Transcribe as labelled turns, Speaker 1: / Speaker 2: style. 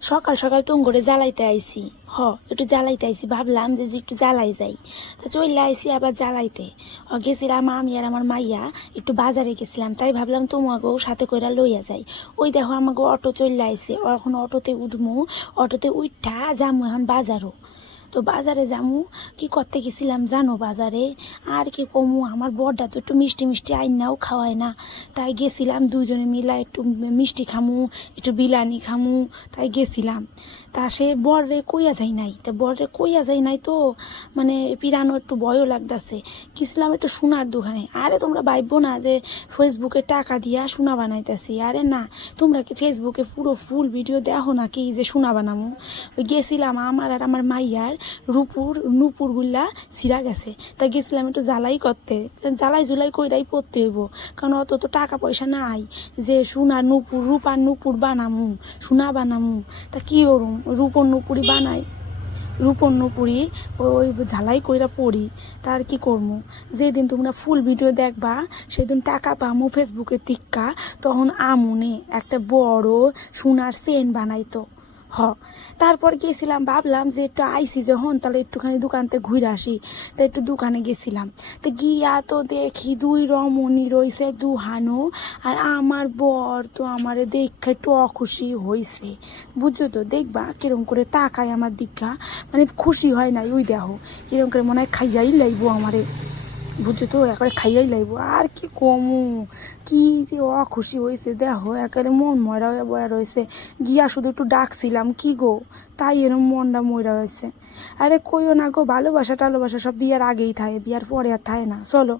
Speaker 1: সকাল সকাল তুম করে জ্বালাইতে আইছি। হ, একটু জ্বালাইতে আইছি, ভাবলাম যে একটু জ্বালাই যাই। তা চলে আইসি আবার জ্বালাইতে। ও গেছিলাম আমি আর আমার মাইয়া একটু বাজারে গেছিলাম, তাই ভাবলাম তোমাকেও সাথে করে লইয়া যাই। ওই দেখো আমাকে অটো চলে আইছে এখন অটোতে উঠমু, অটোতে উঠা যামু এখন বাজারও। তো বাজারে যামু। কি করতে গেছিলাম জানো বাজারে? আর কি কমু, আমার বরটা তো একটু মিষ্টি মিষ্টি আইনাও খাওয়ায় না। তাই গেছিলাম দুজনে মিলা একটু মিষ্টি খামু, একটু বিলানি খামু, তাই গেছিলাম। তা সে বররে কইয়া যায় নাই। তা বররে কইয়া যায় নাই তো মানে পিরানো একটু ভয়ও লাগতেছে। গেছিলাম একটু সোনার দোকানে। আরে তোমরা ভাববো না যে ফেসবুকে টাকা দিয়া সোনা বানাইতেছি। আরে না, তোমরা কি ফেসবুকে পুরো ফুল ভিডিও দেখো না কি যে সোনা বানামু? ওই গেছিলাম আমার আর আমার মাইয়ার। রূপুর, নুপুরগুলা ছিঁড়া গেছে। তা গেছিলাম একটু জ্বালাই করতে। জ্বালাই জুলাই কইরাই পড়তে হইব। কারণ অত তো টাকা পয়সা নাই যে সোনার নুপুর রূপার নুপুর বানামু, সোনা বানামু। তা কি ওরম রূপর নুপুরি বানাই। রূপর নুপুরি ওই ঝালাই কইরা পড়ি। তার কি করব যেদিন তোমরা ফুল ভিডিও দেখবা, সেদিন টাকা পামু ফেসবুকে টিক্কা, তখন আমুনে একটা বড় সোনার সেন বানাইতো। হ। তারপর গেছিলাম, ভাবলাম যে একটু আইসি যে যখন, তাহলে একটুখানি দোকানতে ঘুরে আসি। তো একটু দোকানে গেছিলাম। তো গিয়া তো দেখি দুই রমণী রইছে, দুহানো, আর আমার বর তো আমারে দেখে একটু অখুশি হয়েছে বুঝছ তো? দেখবা কিরম করে তাকায় আমার দিকটা মানে খুশি হয় নাই, ওই দেখো। কিরম করে মনে হয় খাইয়াই লাইবো আমারে। বুঝছ তো, একবারে খাইয়াই লাগবো আর কি কমু? কি যে অ খুশি হয়েছে দেখো, একেবারে মন ময়রা হয়ে বয়া রয়েছে গিয়া শুধু একটু ডাকছিলাম, কি গো? তাই এরম মনটা ময়রা রয়েছে আরে কইও না গো ভালোবাসা টালোবাসা সব বিয়ার আগেই থাকে বিয়ার পরে আর থাকে না। চলো